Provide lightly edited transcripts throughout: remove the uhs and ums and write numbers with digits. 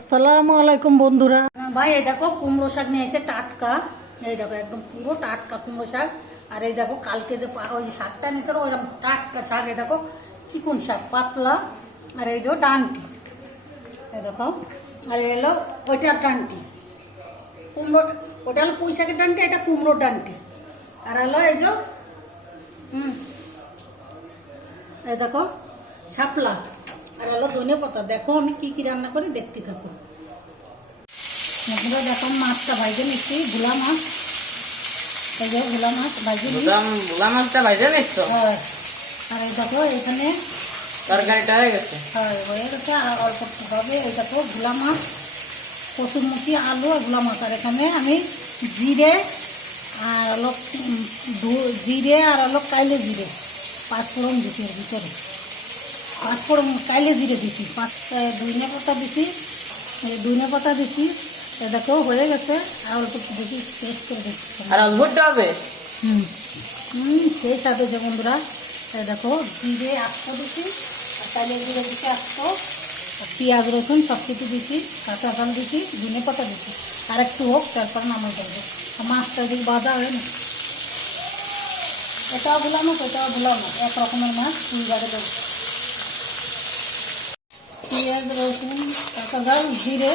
আসসালামু আলাইকুম বন্ধুরা। ভাই এই দেখো কুমড়ো শাক নিয়েছে টাটকা, এই দেখো একদম পুরো টাটকা কুমড়ো শাক। আর এই দেখো কালকে যে ওই যে শাকটা নিয়েছিল ওইরকম টাটকা শাক, এই দেখো চিকন শাক পাতলা। আর এই যে ডানটি, এই দেখো। আর এলো ওইটার ডানটি কুমড়ো, ওটা হলো পুঁই শাকের ডানটি, এটা কুমড়োর ডানটি। আর হলো এই যে এই দেখো শাপলা। আর হলো ধনে পাতা। দেখো আমি কি কি রান্না করি দেখতে থাকো। বন্ধুরা দেখো মাছটা ভাইজে নিচ্ছি, ভোলা মাছ। এই যে ভোলা মাছ ভাইজে ভোলা মাছটা ভাইজে নিচ্ছ? হ্যাঁ। আর এই দেখো এখানে তরকারিটা হয়ে গেছে। হ্যাঁ হয়ে গেছে, আর অল্প হবে। এই দেখো ভোলা মাছ, কচুরমুখী, আলু আর ভোলা মাছ। আর এখানে আমি জিরে আর অলপ জিরে আর অলপ কাইলে জিরে পাঁচফোড়ন দিচ্ছি এর ভিতরে। পাঁচফোড়ন কাইলে জিরে দিছি, ধনে পাতা দিছি, ধনে পাতা দিছি। দেখো হয়ে গেছে। আর অল্প দেখি টেস্ট করে দেখছি। আর অদ্ভুত হবে। সেই সাথে যে বন্ধুরা দেখো জিরে আস্ত দিছি, আর কাইলে জিরে দিছি আস্ত, পেঁয়াজ রসুন সব কিছু দিছি, কাঁচা ঝাল দিছি, ধনে পাতা দিছি। আর একটু হোক তারপর নামাই দেবো। মাছটা দিকে বাঁধা হয় না, এটাও ভুলাম না ওটাও ভুলাম না, এক রকমের মাছ দুই বারে দেবো। পেঁয়াজ রসুন কাঁচা ঝাল জিরে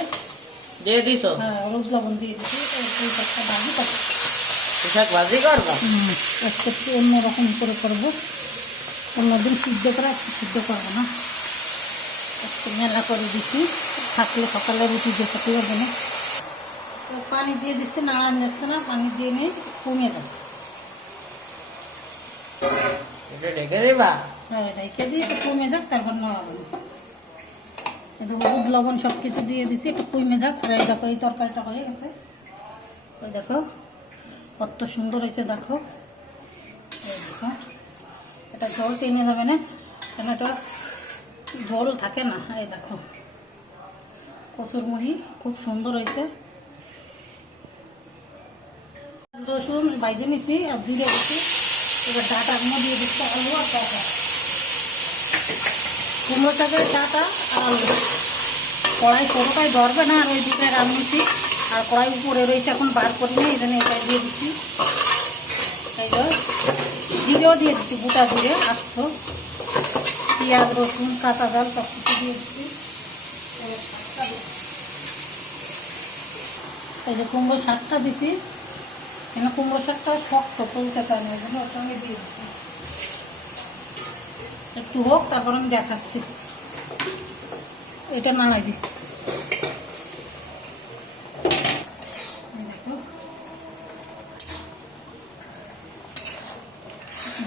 দিয়ে দিছ? হ্যাঁ, হলুদ লবণ দিয়ে দিচ্ছি। পুঁই শাকটা ভাজি করবো। শাক ভাজি করবা? আজকে একটু অন্যরকম করে করবো। অন্যদিন সিদ্ধ করে একটু সিদ্ধ করবো না, একটু মেলা করে দিচ্ছি। থাকলে সকালে রুটি দিয়ে খেতে পারবে না। পানি দিয়ে দিচ্ছি, নাড়ান যাচ্ছে না, পানি দিয়ে নিয়ে কমে যাবে। এটা ঢেকে দিবা? হ্যাঁ রেখে দিয়ে একটু কমে যাক, তারপর নাড়াবো। একটু হলুদ লবণ সব কিছু দিয়ে দিছি, একটু কমে যাক। আর এই দেখো এই তরকারিটা হয়ে গেছে। ওই দেখো কত সুন্দর হয়েছে দেখো। এই দেখো এটা ঝোল টেনে যাবে না, কেন এটা ঝোল থাকে না। এই দেখো কচুরমুড়ি খুব সুন্দর হয়েছে। রসুন ভাইজে নিছি আর জিরে দিচ্ছি। এবার ডাটাগুলো দিয়ে দিচ্ছি, আলু আর ডাটা, কুমড়ো শাকের ডাটা আর আলু। কড়াই ছোটোটাই ধরবে না, আর ওই দিকে রান্নিছি। আর কড়াই উপরে রয়েছে, এখন বার করি না, এই জন্য এটাই দিয়ে দিচ্ছি। এই যে জিরেও দিয়ে দিচ্ছি, গোটা জিরে আস্ত, পেঁয়াজ রসুন কাঁচা ঝাল সব কিছু দিয়ে দিচ্ছি। এই যে কুমড়ো শাকটা দিছি, কেন কুমড়ো শাকটা শক্ত তুলতে চাই না, এই জন্য ওর সঙ্গে দিয়ে দিচ্ছি। একটু হোক তারপর আমি দেখাচ্ছি। এটা নাড়াই দিই।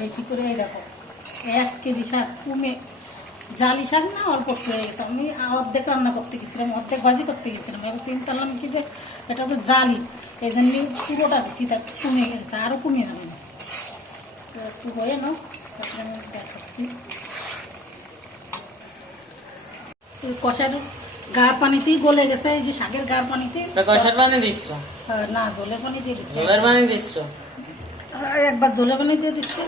বেশি করে এই দেখো 1 কেজি শাক কমে, জালি শাক না অল্প হয়ে গেছে। আমি অর্ধেক রান্না করতে গেছিলাম, অর্ধেক ভাজি করতে গেছিলাম। এবার চিন্তা করলাম কি যে এটা তো জালি, এই জন্য পুরোটা দিচ্ছি, তা কমে গেছে, আরও কমে যাবে না। তো একটু হয়ে নাও, তারপরে আমি দেখাচ্ছি। কষার গার পানিতেই গলে গেছে, এই যে শাকের গার পানিতে। কষার পানি দিচ্ছ? না, জলের পানি দিয়ে দিচ্ছি। জলের পানি দিচ্ছ? একবার জলের পানি দিয়ে দিচ্ছি,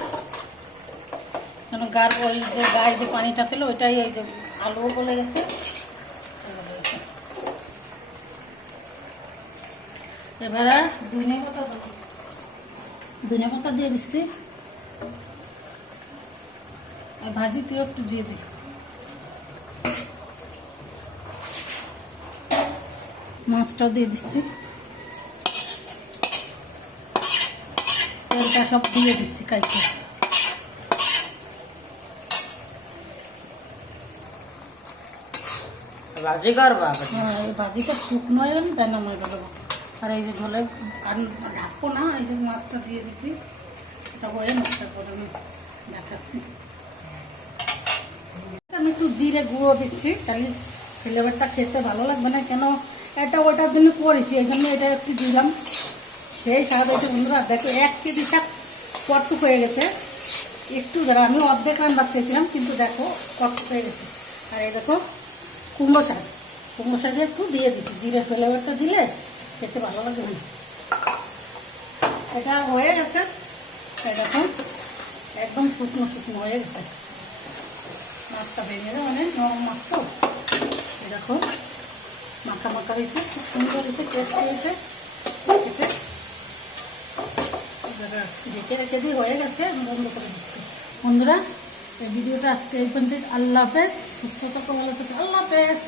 কারণ গার ওই যে গায়ে যে পানিটা ছিল ওইটাই, এই যে আলুও গলে গেছে। এবারে ধনে পাতা দিয়ে দিচ্ছি, আর ভাজিতেও একটু দিয়ে দিই। মাছটাও দিয়ে দিচ্ছি, তেলটা সব দিয়ে দিচ্ছি কাইতে। ভাজি করবা? হ্যাঁ, এই ভাজিটা শুকনো হয়ে গেলে তাই নামাই দেবো। আর এই যে ঝোলে আমি ঢাকবো না, এই যে মাছটা দিয়ে দিচ্ছি, এটা হয়ে মাছটা করে আমি দেখাচ্ছি। আমি একটু জিরে গুঁড়ো দিচ্ছি, তাহলে ফ্লেভারটা খেতে ভালো লাগবে না, কেন এটা ওটার জন্য করেছি, এই জন্য এটা একটু দিলাম। সেই স্বাদ হয়েছে বন্ধুরা। দেখো 1 কেজি শাক কটটুক হয়ে গেছে। একটু ধরো আমি অর্ধেক রান্না চেয়েছিলাম, কিন্তু দেখো কটটুক হয়ে গেছে। আর এই দেখো কুমড়ো শাক, কুমড়ো শাকে একটু দিয়ে দিচ্ছি, জিরে ফ্লেভারটা দিলে খেতে ভালো লাগবে না। এটা হয়ে গেছে, এই দেখো একদম শুকনো শুকনো হয়ে গেছে। মাছটা ভেঙে দেয়, অনেক নরম মাছ তো। দেখো মাখা মাখা হয়েছে, খুব সুন্দর হয়েছে, টেস্ট হয়েছে। খেতে ঢেকে রেখে দিয়ে হয়ে গেছে, আমি বন্ধ করে দিচ্ছি। বন্ধুরা, এই ভিডিওটা আজকে এই পর্যন্ত। আল্লাহ হাফেজ, সুস্থ থাকো, ভালো থাকো, আল্লাহ হাফেজ।